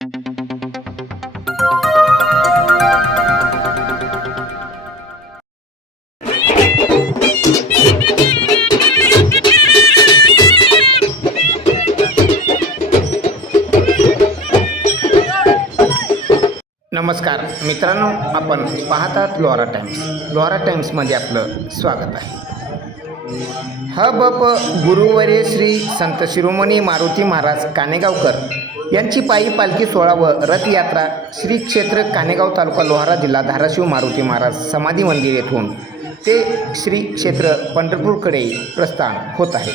नमस्कार मित्रांनो, आपण पाहतात लोहारा टाइम्स. लोहारा टाइम्समध्ये आपलं स्वागत आहे. ह.ब.प. गुरुवर्य श्री संत शिरोमणी मारुती महाराज कानेगावकर यांची पायी पालखी सोहळा व रथयात्रा श्री क्षेत्र कानेगाव तालुका लोहारा जिल्हा धाराशिव मारुती महाराज समाधी मंदिर येथून ते श्री क्षेत्र पंढरपूरकडे प्रस्थान होत आहे.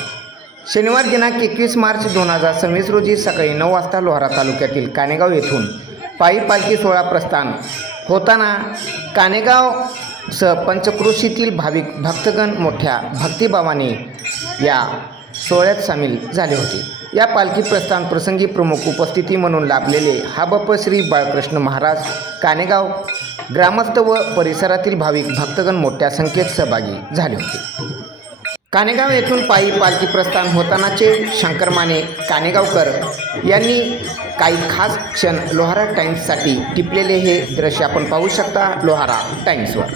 शनिवार दिनांक 21 मार्च 2026 रोजी सकाळी 9 वाजता लोहारा तालुक्यातील कानेगाव येथून पायी पालखी सोहळा प्रस्थान होताना कानेगाव सह पंचक्रोशीतील भाविक भक्तगण मोठ्या भक्तिभावाने या सोहळ्यात सामील झाले होते. या पालखी प्रस्थान प्रसंगी प्रमुख उपस्थिती म्हणून लाभलेले ह.ब.प. श्री बाळकृष्ण महाराज कानेगाव ग्रामस्थ व परिसरातील भाविक भक्तगण मोठ्या संख्येत सहभागी झाले होते. कानेगाव येथून पायी पालखी प्रस्थान होतानाचे शंकरमाने कानेगावकर यांनी काही खास क्षण लोहारा टाइम्ससाठी टिपलेले हे दृश्य आपण पाहू शकता लोहारा टाइम्सवर.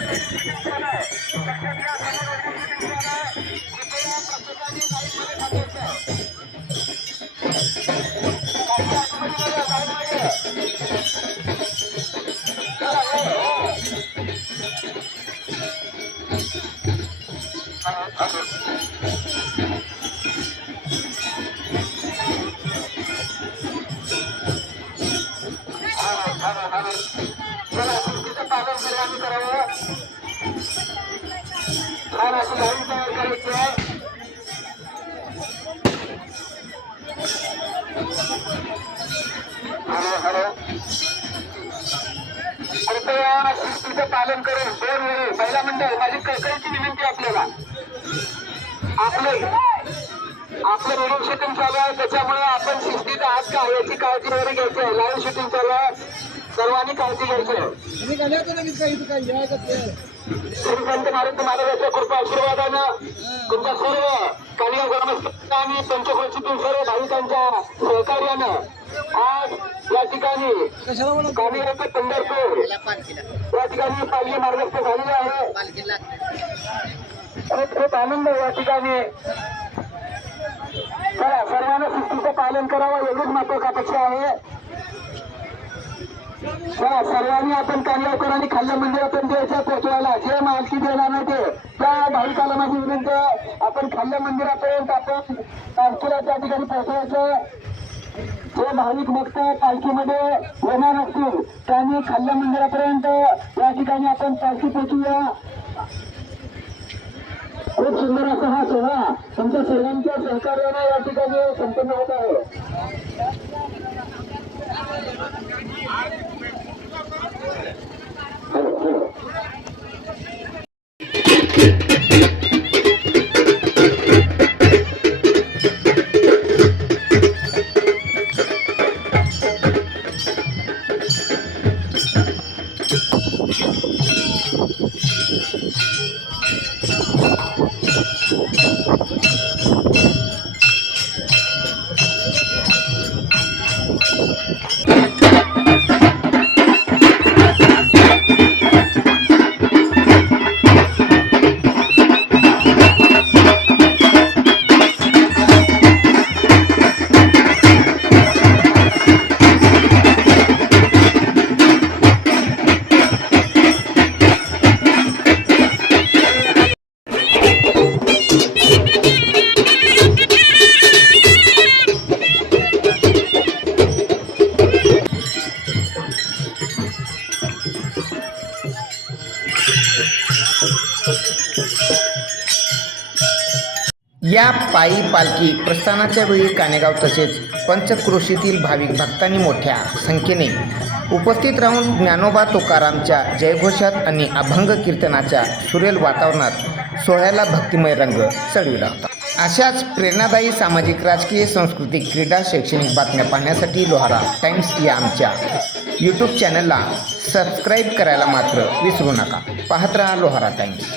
कृपया शिस्तीचं पालन करून 2 वेळी पहिला मंडळ माझी कळकळीची विनंती आपल्याला आपलं व्हिडिओ शूटिंग चालू आहे त्याच्यामुळे आपण शिस्तीत आहात का याची काळजी वगैरे घ्यायची आहे. लाईव्ह शूटिंग चालू आहे, सर्वांनी काळजी घ्यायची आहे. श्रीकांत मारुती महाराजांच्या कृपा आशीर्वादानं तुमच्या सर्व कानेगाव ग्रामस्थ आणि पंचक्रोशीतील सर्व भाविकांच्या सहकार्यानं आज या ठिकाणी कानेगाव ते पंढरपूर या ठिकाणी पालखी मार्गस्थ झालेली आहे. खूप आनंद या ठिकाणी. चला सर्वांना शिस्तीचं पालन करावं एवढीच महत्वाची अपेक्षा आहे. चला सर्वांनी आपण कानेगावकरांनी खाल्ल्या मंदिरातून द्यायचं पोहोचवायला जे मालकी देणार नाही ते त्या भाविकाला माझी विनंती आहे. आपण खाल्ल्या मंदिरापर्यंत आपण पालखीला त्या ठिकाणी पोहोचवायचं. जे भाविक भक्त पालखीमध्ये येणार असतील त्यांनी खाल्ल्या मंदिरापर्यंत या ठिकाणी आपण पालखी पोहोचूया. खूप सुंदर असा हा सोहळा तुमच्या सर्वांच्या सहकार्याने या ठिकाणी संपन्न होत आहे. या पायी पालखी प्रस्थानाच्या वेळी कानेगाव तसेच पंचक्रोशीतील भाविक भक्तांनी मोठ्या संख्येने उपस्थित राहून ज्ञानोबा तुकारामच्या जयघोषात आणि अभंग कीर्तनाच्या सुरेल वातावरणात सोहळ्याला भक्तिमय रंग चढविला होता. अशाच प्रेरणादायी सामाजिक, राजकीय, सांस्कृतिक, क्रीडा, शैक्षणिक बातम्या पाहण्यासाठी लोहारा टाइम्स या आमच्या यूट्यूब चॅनलला सबस्क्राईब करायला मात्र विसरू नका. पाहत रहा लोहारा टाइम्स.